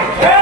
Yeah.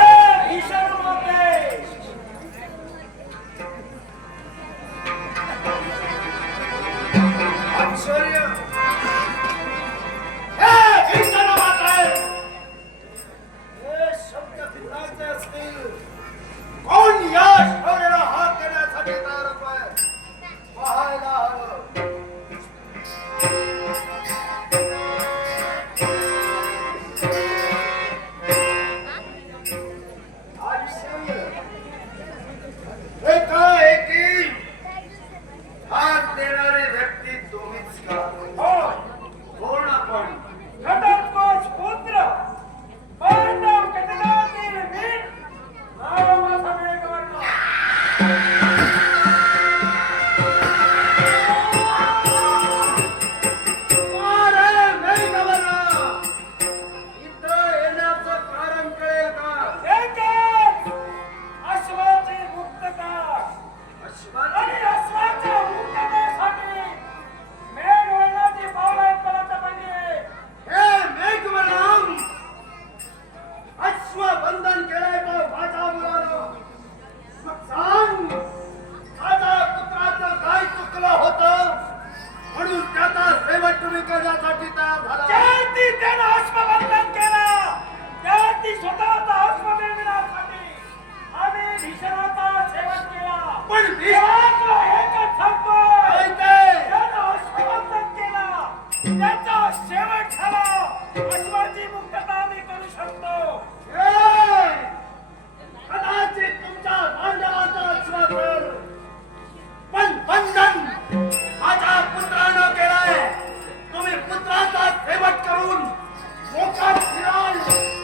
Thank you.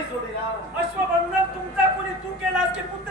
कोणी अश्वबंधन तुमचा कोणी तू केलास की पुत्र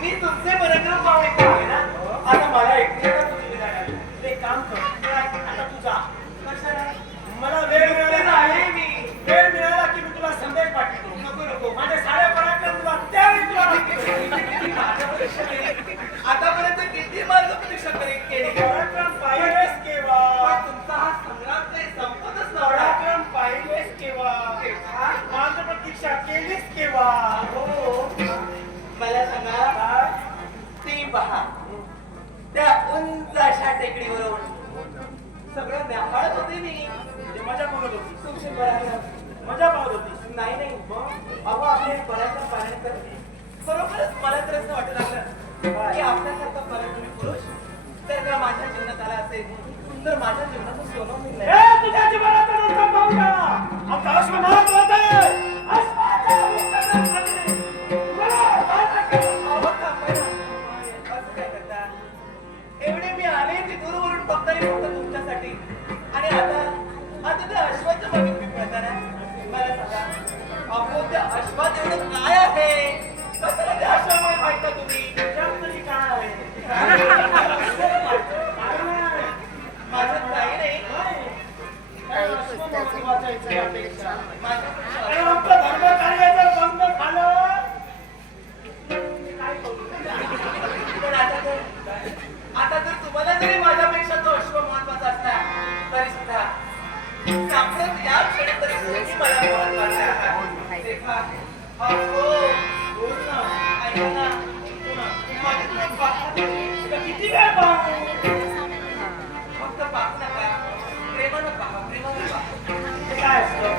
मी तुमचे पराक्रम पाहून आहे ना? आता मला एकट्याला काम कर आता तू जा कशाला मला वेळ मिळाला एकटे नाही आहे मी. वेळ मिळाला की मी तुला संदेश पाठवतो नको नको माझे सारे पराक्रम तुला त्यावेळी तुला दाखवतो. किती माझ्या परीक्षा केली आतापर्यंत किती मार्ग परीक्षा केली? पराक्रम पाहिलेस केव्हा? पण तुमचा हा संग्राम काही संपतच नव्हता. पराक्रम पाहिलेस केव्हा? तेव्हा माझं प्रतीक्षा केलीस केव्हा? हो मला सांगा काय? ती पहा. त्या उंच अशा टेकडीवरून. सगळं न्याहाळत होते मी. म्हणजे मजा बघत होती. तुमचे पराक्रम. मजा पाहत होती. नाही नाही. मग? अहो आपले पराक्रम पाहण्यानंतर खरोखरच मला तर असं वाटू लागलं की आपल्यासारखा पराक्रमी पुरुष तर का माझ्या जीवनात आला असेल तर माझ्या जीवनाचं सोनं मिळणार. तुझ्या जीवनात आमचा अश्व महत्त्वाचा आहे आता तर जर तुम्हाला जरी माझ्यापेक्षा तो अश्व महत्त्वाचा असला तरी सुद्धा सापडत या क्षणी तरी तुम्ही मला महत्त्वाचा आहात. बोल ना. ऐका ना, तुला किती वेळ पाहू? फक्त पाहू नका प्रेमानं प्रेमानं काय असतं?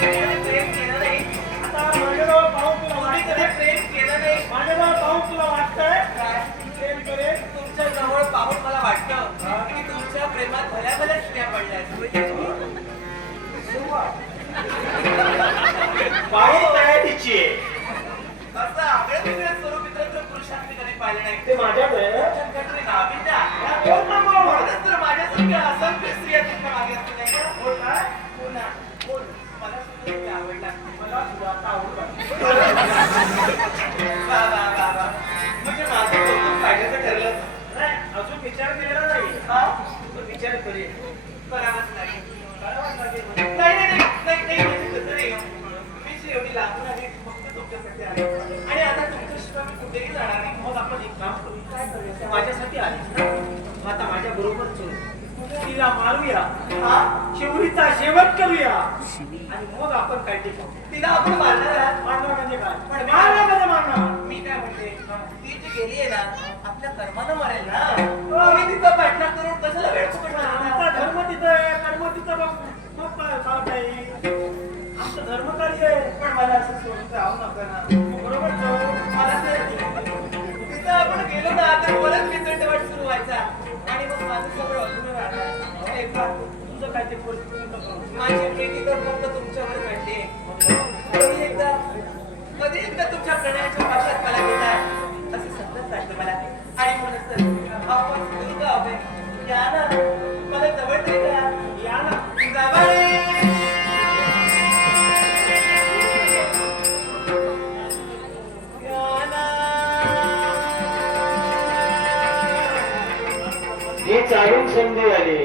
प्रेम केलं नाही आता माझ्याजवळ पाहून तुला वाटतंय? प्रेम केलं नाही माझ्याजवळ पाहून तुला वाटतंय काय प्रेम करेल तुमच्या जवळ पाहून मला वाटतं की तुमच्या प्रेमात भल्या भल्या पडल्या बाई तयारीची आहे असं आगळं वेगळं स्वरूप इतरत्र कधी पाहिलं नाही ते माझ्याकडे नाविन्य माझ्यासारख्या असंख्य स्त्रिया तुमच्या मागे असतील माझ्यासाठी आलीस ना? मग आता माझ्या बरोबर चल. तिला मारूया. हा? शेवरीचा शेवट करूया. आणि मग आपण काय ते. तिला आपण मारणार आहात? मारणार म्हणजे काय? पण मारणार म्हणजे मारणार? मी काय म्हणते? ती जी गेली आहे ना आपल्या कर्मानं मरेल ना. आम्ही तिचा पाठलाग करून कशाला वेळ घालवणार? धर्म तिथं आहे. कर्म तिथं बघ. मग काय आमचं धर्म कार्य आहे. पण मला असं सोडून जाऊ नका ना. बरोबर. मला तर तिथं आपण गेलो ना तर परत विसंटवाट सुरू व्हायचा. आणि मग माझं सगळं राहणार. हे काय ते माझी प्रीती तर फक्त तुमच्यावर काढली कधी एकदा कधी एकदा तुमच्या प्रणयाच्या भाषेत मला घेणार असं सतत मला. आणि म्हणत तर आपण दुर्गा या ना मला जवळ या ना जवळ चारून संधी आली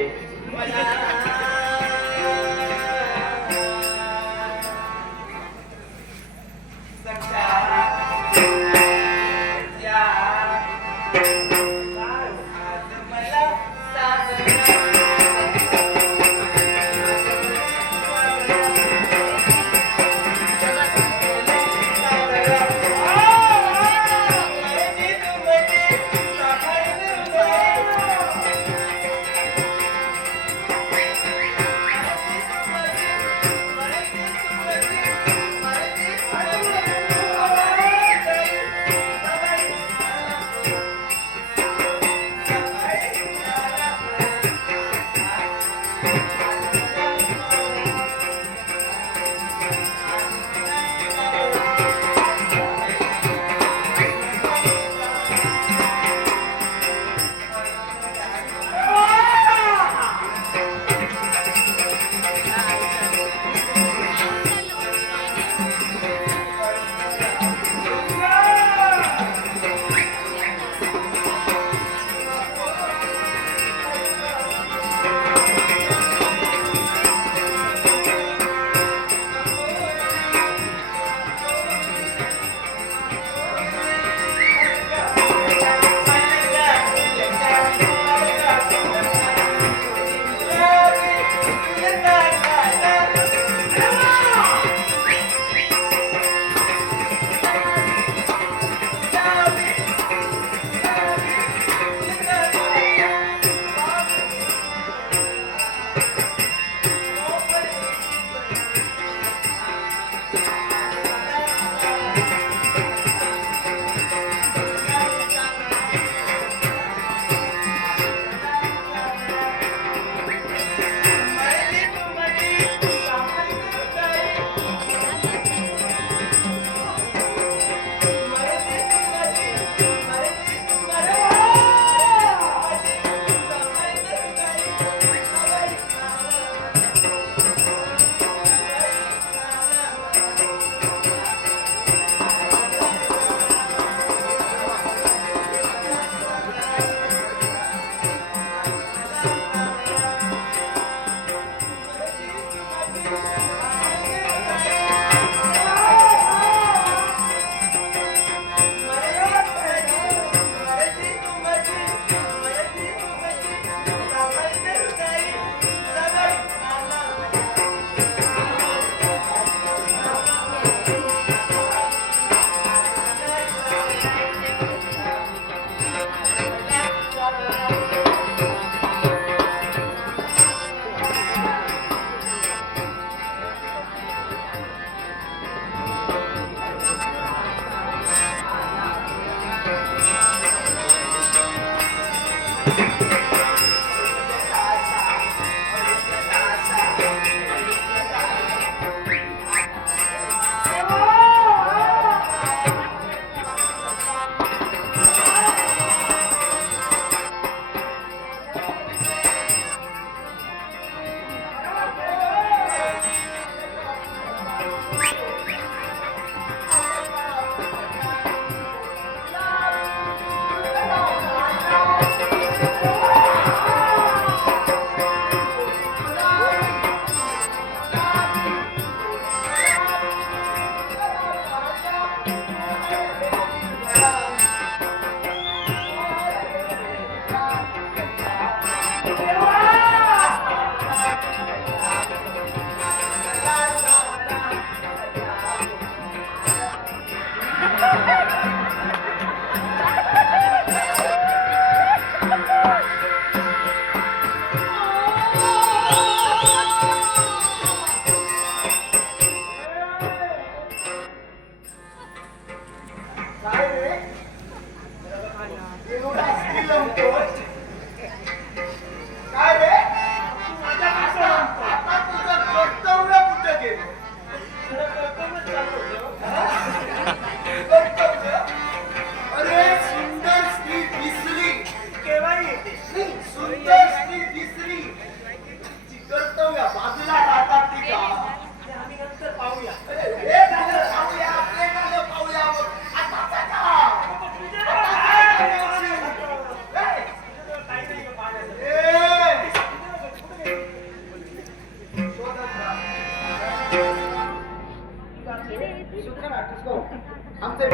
आमचे